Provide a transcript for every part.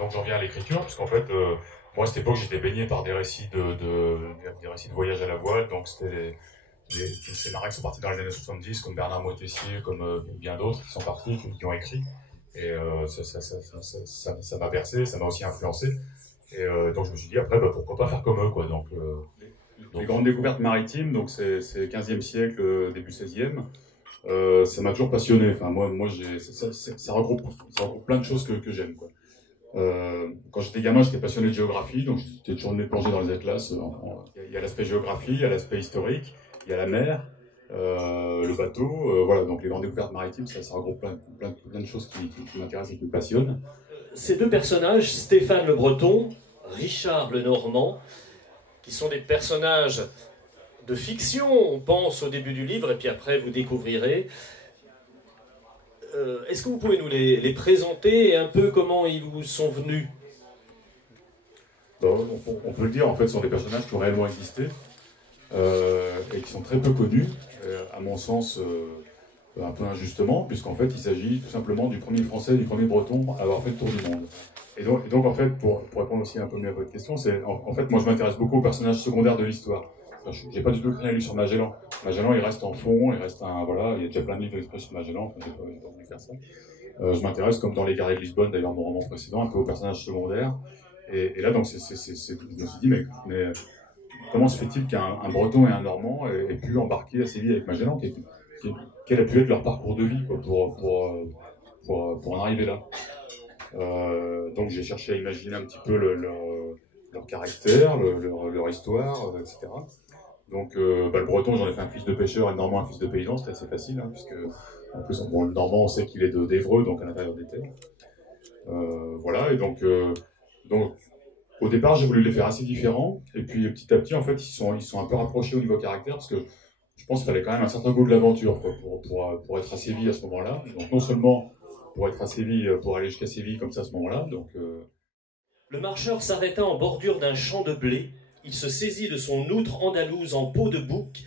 donc j'en viens à l'écriture, puisqu'en fait, moi à cette époque j'étais baigné par des récits des récits de voyage à la voile, donc c'était des scénarios qui sont partis dans les années 70, comme Bernard Moitessier, comme bien d'autres qui sont partis, qui ont écrit. Et ça m'a bercé, ça m'a aussi influencé. Et donc je me suis dit après, pourquoi pas faire comme eux, quoi. Donc, les grandes découvertes maritimes, donc c'est 15e siècle, début 16e. Ça m'a toujours passionné. Enfin, ça regroupe plein de choses que j'aime, quoi. Quand j'étais gamin, j'étais passionné de géographie, donc j'étais toujours plongé dans les atlas. Il y a l'aspect géographie, il y a l'aspect historique, il y a la mer, le bateau. Voilà, donc les grandes découvertes maritimes, ça regroupe plein de choses qui m'intéressent et qui me passionnent. Ces deux personnages, Stéphane le Breton, Richard le Normand, qui sont des personnages de fiction, on pense au début du livre, et puis après vous découvrirez. Est-ce que vous pouvez nous les présenter et un peu comment ils vous sont venus? On peut le dire, en fait, ce sont des personnages qui ont réellement existé et qui sont très peu connus, à mon sens, un peu injustement, puisqu'en fait, il s'agit tout simplement du premier Français, du premier Breton à avoir fait le tour du monde. Et donc en fait, pour répondre aussi un peu mieux à votre question, en fait, moi je m'intéresse beaucoup aux personnages secondaires de l'histoire. J'ai pas du tout rien lu sur Magellan. Magellan, il reste en fond, voilà, il y a déjà plein de livres exprès sur Magellan, enfin, j'ai pas voulu faire ça. Je m'intéresse, comme dans Les Guerriers de Lisbonne, d'ailleurs mon roman précédent, un peu aux personnages secondaires. Et là, donc, je me suis dit, mais comment se fait-il qu'un Breton et un Normand aient pu embarquer à Séville avec Magellan, quel a pu être leur parcours de vie, quoi, pour en arriver là. Donc j'ai cherché à imaginer un petit peu leur caractère, leur histoire, etc. Donc le Breton, j'en ai fait un fils de pêcheur et le Normand un fils de paysan, c'était assez facile, hein, puisque en plus le Normand on sait qu'il est d'Évreux, donc à l'intérieur des terres. Voilà, et donc au départ j'ai voulu les faire assez différents, et puis petit à petit en fait ils sont un peu rapprochés au niveau caractère, parce que je pense qu'il fallait quand même un certain goût de l'aventure pour être à Séville à ce moment-là. Donc non seulement pour être à Séville, pour aller jusqu'à Séville comme ça à ce moment-là. Le marcheur s'arrêta en bordure d'un champ de blé. Il se saisit de son outre andalouse en peau de bouc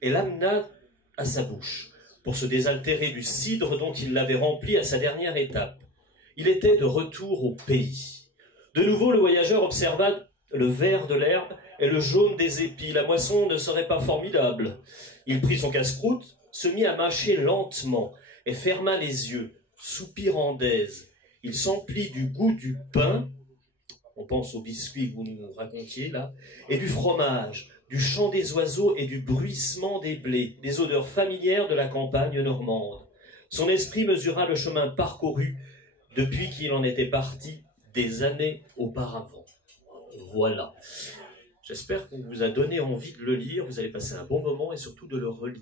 et l'amena à sa bouche pour se désaltérer du cidre dont il l'avait rempli à sa dernière étape. Il était de retour au pays. De nouveau, le voyageur observa le vert de l'herbe et le jaune des épis. La moisson ne serait pas formidable. Il prit son casse-croûte, se mit à mâcher lentement et ferma les yeux, soupirant d'aise. Il s'emplit du goût du pain, on pense au biscuit que vous nous racontiez là, et du fromage, du chant des oiseaux et du bruissement des blés, des odeurs familières de la campagne normande. Son esprit mesura le chemin parcouru depuis qu'il en était parti des années auparavant. Voilà. J'espère qu'on vous a donné envie de le lire, vous allez passer un bon moment et surtout de le relire.